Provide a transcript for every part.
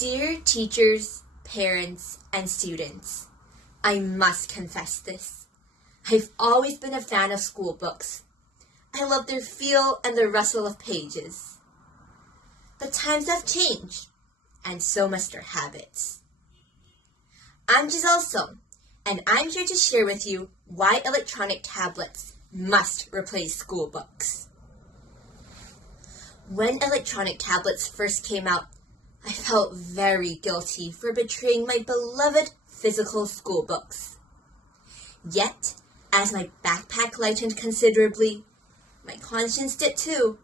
Dear teachers, parents, and students, I must confess this. I've always been a fan of school books. I love their feel and the rustle of pages. But times have changed, and so must our habits. I'm Giselle Sohn, and I'm here to share with you why electronic tablets must replace school books. When electronic tablets first came out, I felt very guilty for betraying my beloved physical school books. Yet, as my backpack lightened considerably, my conscience did too.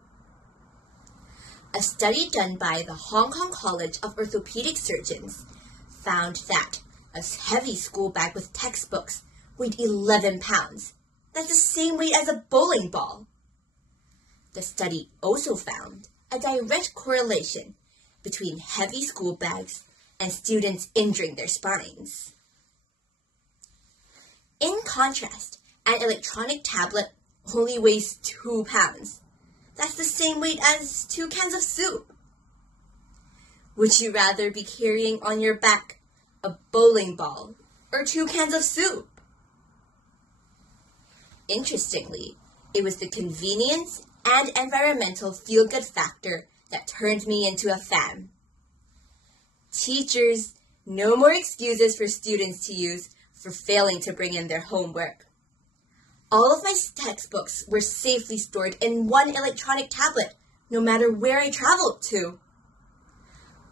A study done by the Hong Kong College of Orthopedic Surgeons found that a heavy school bag with textbooks weighed 11 pounds. That's the same weight as a bowling ball. The study also found a direct correlation between heavy school bags and students injuring their spines. In contrast, an electronic tablet only weighs 2 pounds. That's the same weight as 2 cans of soup. Would you rather be carrying on your back a bowling ball or 2 cans of soup? Interestingly, it was the convenience and environmental feel-good factor that turned me into a fan. Teachers, no more excuses for students to use for failing to bring in their homework. All of my textbooks were safely stored in one electronic tablet, no matter where I traveled to.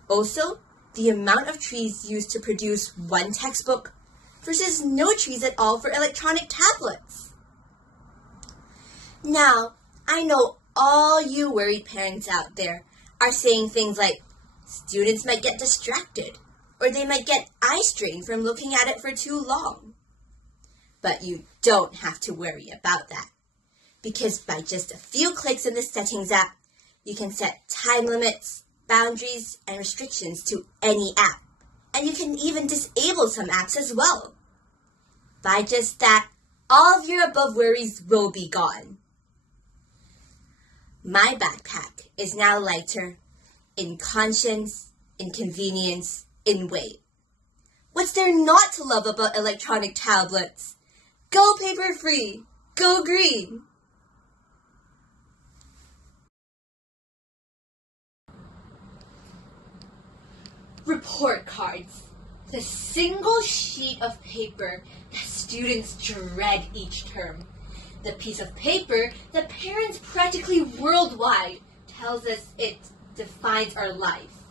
Also, the amount of trees used to produce one textbook versus no trees at all for electronic tablets. Now, I know all you worried parents out there are saying things like, students might get distracted, or they might get eye strain from looking at it for too long. But you don't have to worry about that, because by just a few clicks in the Settings app, you can set time limits, boundaries, and restrictions to any app, and you can even disable some apps as well. By just that, all of your above worries will be gone. My backpack is now lighter in conscience, in convenience, in weight. What's there not to love about electronic tablets? Go paper-free! Go green! Report cards. The single sheet of paper that students dread each term. The piece of paper that parents practically worldwide tells us it defines our life.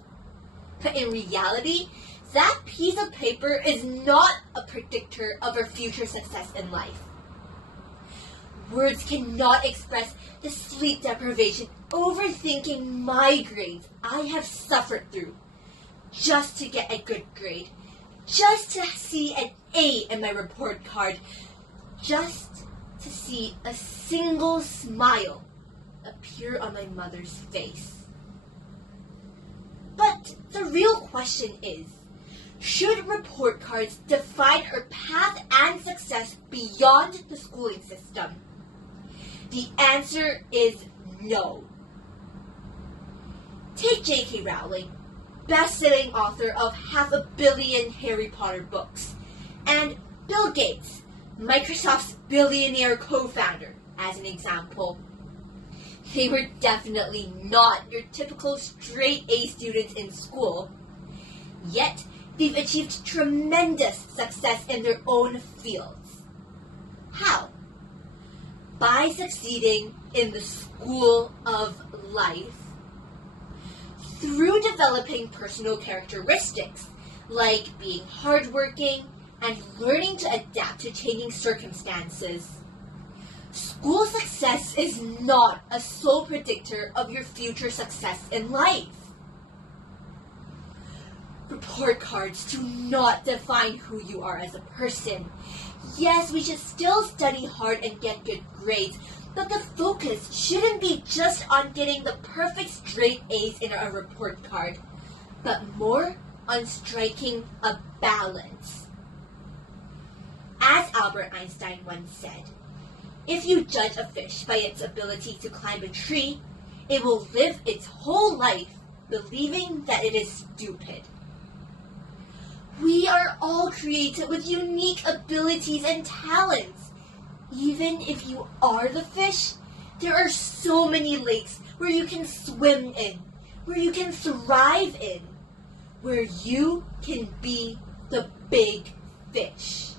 But in reality, that piece of paper is not a predictor of our future success in life. Words cannot express the sleep deprivation, overthinking migraines I have suffered through just to get a good grade, just to see an A in my report card, just to see a single smile appear on my mother's face. But the real question is, should report cards define our path and success beyond the schooling system? The answer is no. Take J.K. Rowling, best-selling author of 500 million Harry Potter books, and Bill Gates, Microsoft's billionaire co-founder, as an example. They were definitely not your typical straight A students in school. Yet, they've achieved tremendous success in their own fields. How? By succeeding in the school of life. Through developing personal characteristics, like being hardworking and learning to adapt to changing circumstances. School success is not a sole predictor of your future success in life. Report cards do not define who you are as a person. Yes, we should still study hard and get good grades, but the focus shouldn't be just on getting the perfect straight A's in our report card, but more on striking a balance. As Albert Einstein once said, if you judge a fish by its ability to climb a tree, it will live its whole life believing that it is stupid. We are all created with unique abilities and talents. Even if you are the fish, there are so many lakes where you can swim in, where you can thrive in, where you can be the big fish.